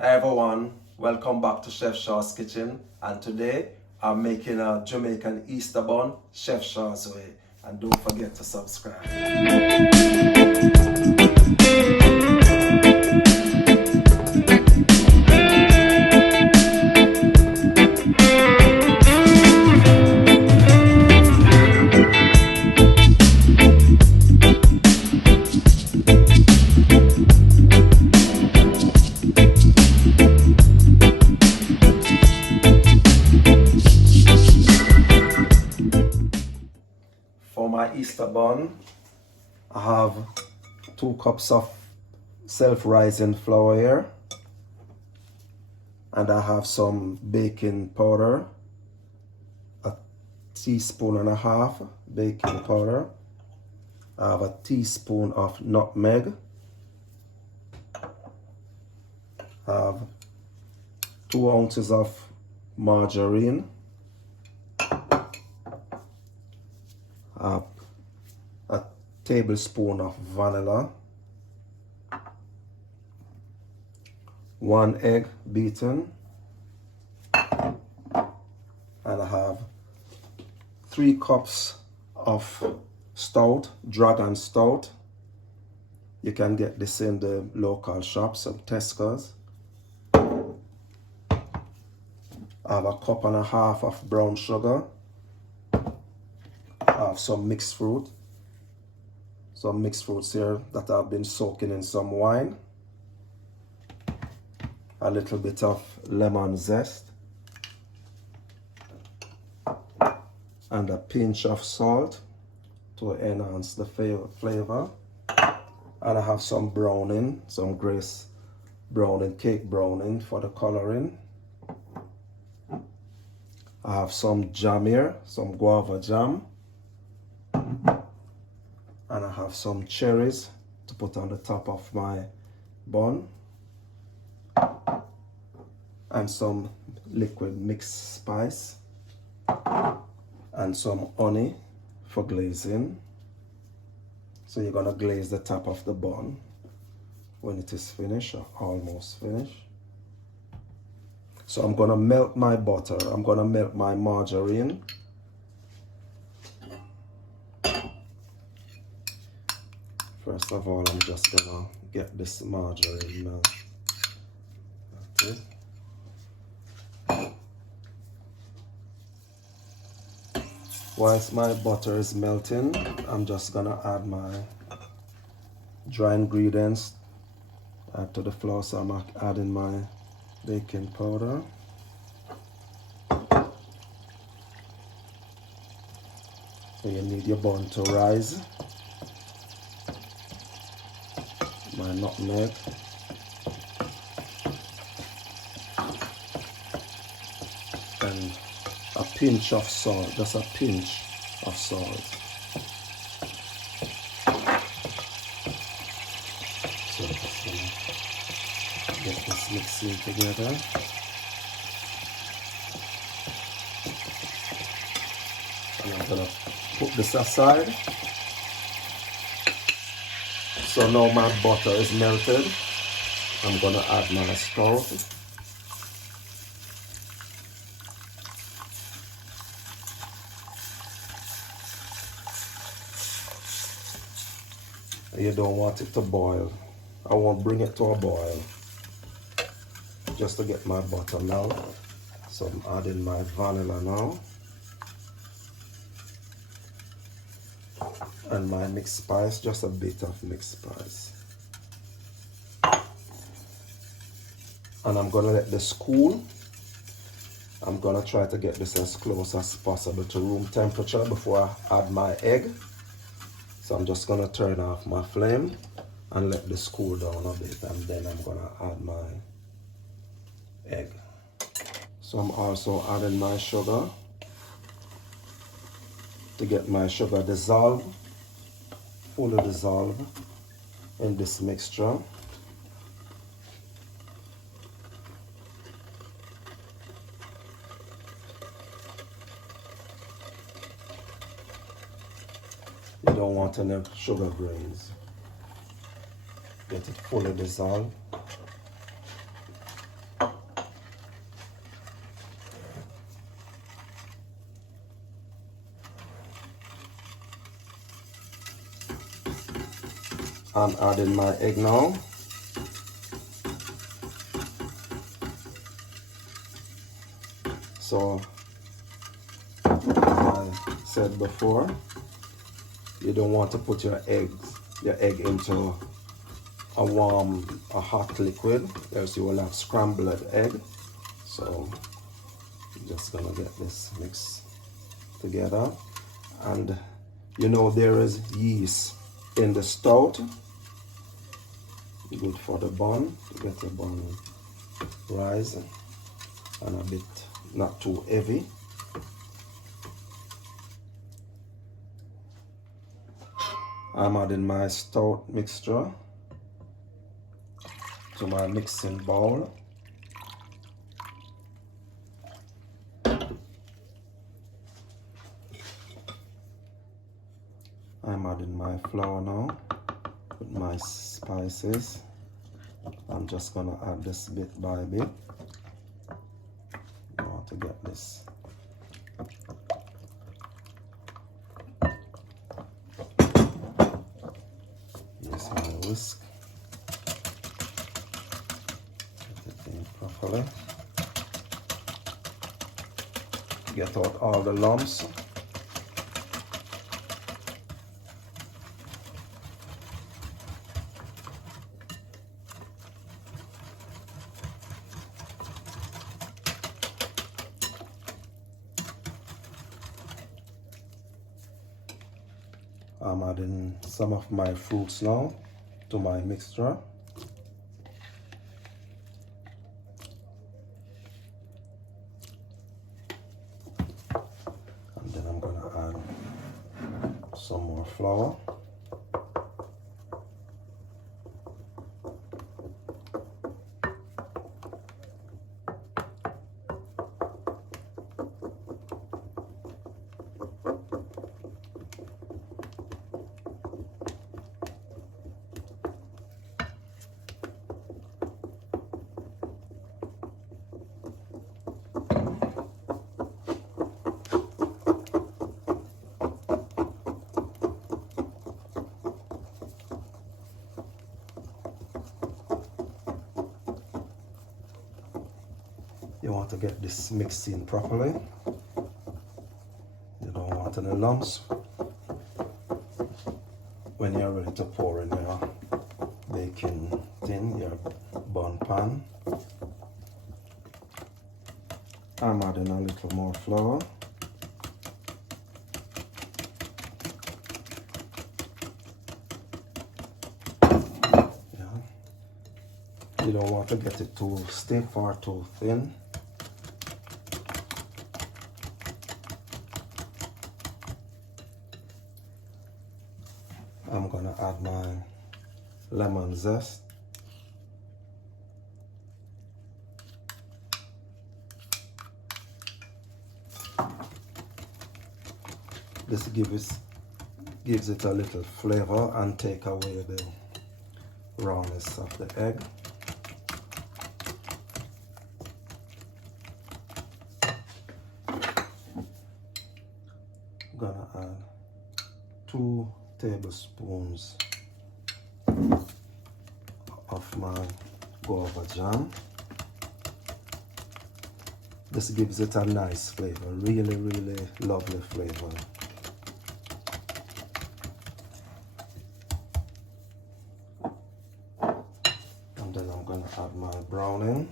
Hi everyone, welcome back to Chef Shaw's Kitchen, and today I'm making a Jamaican Easter bun Chef Shaw's way, and don't forget to subscribe. For my Easter bun, I have 2 cups of self-rising flour here, and I have some baking powder, a teaspoon and a half baking powder. I have a teaspoon of nutmeg. I have 2 ounces of margarine. A tablespoon of vanilla, 1 egg beaten, and I have 3 cups of stout, dragon stout. You can get this in the local shops, some Tesco's. I have a cup and a half of brown sugar. I have some mixed fruits here that I've been soaking in some wine, a little bit of lemon zest, and a pinch of salt to enhance the flavor. And I have some browning, some Grace browning, cake browning for the coloring. I have some jam here, some guava jam. And I have some cherries to put on the top of my bun, and some liquid mixed spice, and some honey for glazing. So you're gonna glaze the top of the bun when it is finished, or almost finished. So I'm gonna melt my butter, I'm gonna melt my margarine. First of all, I'm just gonna get this margarine melt. That's it. Whilst my butter is melting, I'm just gonna add my dry ingredients, add to the flour. So I'm adding my baking powder, so you need your bun to rise, my nutmeg, and a pinch of salt, just a pinch of salt. So just gonna get this mixing together. And I'm gonna put this aside. So now my butter is melted. I'm gonna add my stout. You don't want it to boil. I won't bring it to a boil, just to get my butter melted. So I'm adding my vanilla now, and my mixed spice, just a bit of mixed spice. And I'm gonna let this cool. I'm gonna try to get this as close as possible to room temperature before I add my egg. So I'm just gonna turn off my flame and let this cool down a bit, and then I'm gonna add my egg. So I'm also adding my sugar to get my sugar dissolved, fully dissolved in this mixture. You don't want any sugar grains. Get it fully dissolved. I'm adding my egg now. So, as I said before, you don't want to put your egg into a hot liquid, else you will have scrambled egg. So, I'm just gonna get this mixed together. And you know there is yeast in the stout, good for the bun, to get the bun rise and a bit not too heavy. I'm adding my stout mixture to my mixing bowl. I'm adding my flour now with my spices. I'm just gonna add this bit by bit. I want to get this. Use my whisk. Get it in properly. Get out all the lumps. I'm adding some of my fruits now to my mixture. And then I'm gonna add some more flour. You want to get this mixed in properly. You don't want any lumps. When you're ready to pour in your baking tin, your bun pan, I'm adding a little more flour. Yeah. You don't want to get it too stiff or too thin. I'm gonna add my lemon zest. This gives it a little flavor and take away the rawness of the egg. I'm gonna add 2 tablespoons of my guava jam. This gives it a nice flavor, really lovely flavor. And then I'm going to add my browning.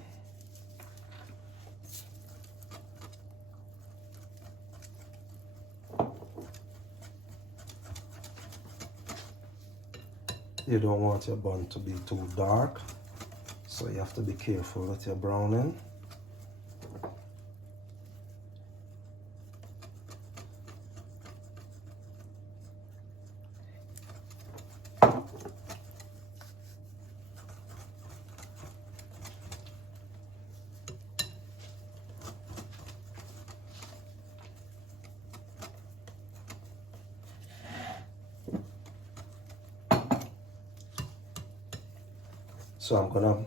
You don't want your bun to be too dark, so you have to be careful with your browning. So I'm gonna,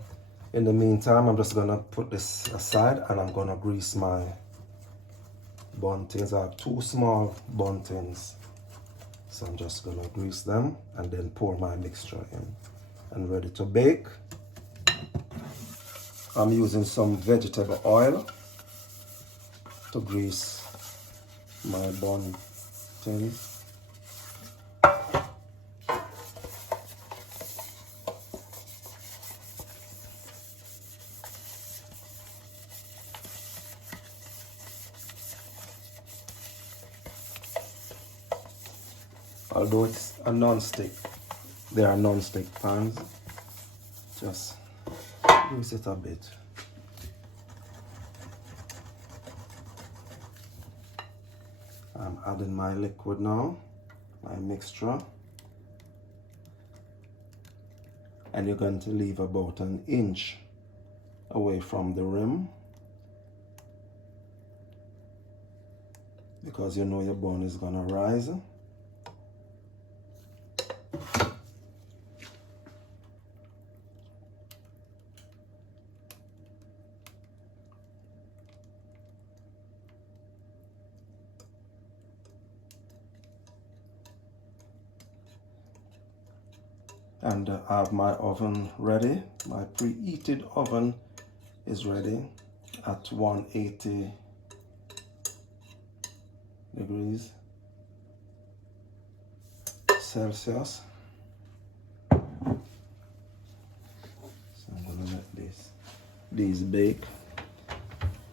in the meantime, I'm just gonna put this aside and I'm gonna grease my bun tins. I have 2 small bun tins So I'm just gonna grease them and then pour my mixture in. And ready to bake. I'm using some vegetable oil to grease my bun tin. Although it's a non-stick, they are non-stick pans, just grease it a bit. I'm adding my liquid now, my mixture, and you're going to leave about an inch away from the rim because you know your bun is gonna rise. And I have my oven ready. My preheated oven is ready at 180 degrees Celsius. So I'm gonna let these bake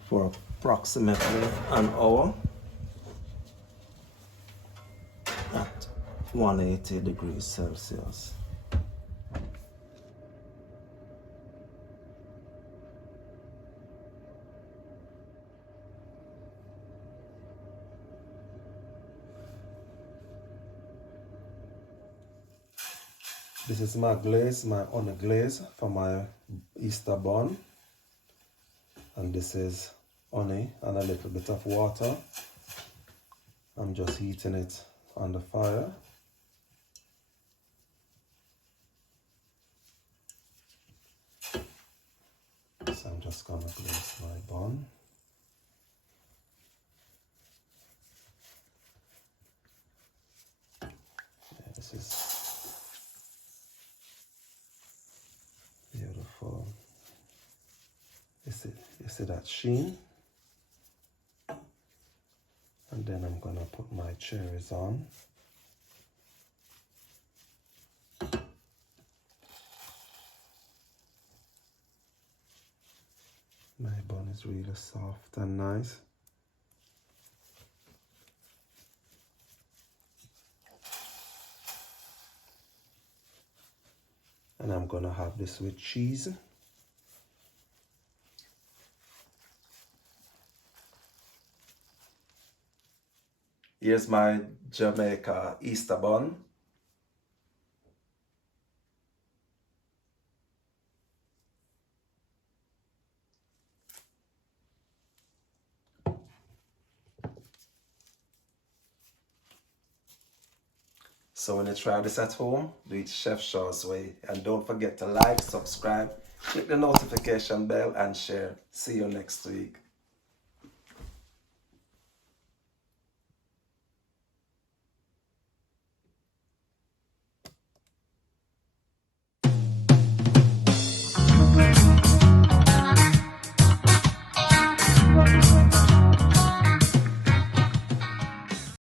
for approximately an hour at 180 degrees Celsius. This is my glaze, my honey glaze for my Easter bun. And this is honey and a little bit of water. I'm just heating it on the fire. So I'm just gonna glaze my bun. Yeah, this is beautiful. You see that sheen? And then I'm gonna put my cherries on. My bun is really soft and nice. And I'm gonna have this with cheese. Here's my Jamaican Easter bun. So when you try this at home, do it Chef Shaw's way. And don't forget to like, subscribe, click the notification bell and share. See you next week.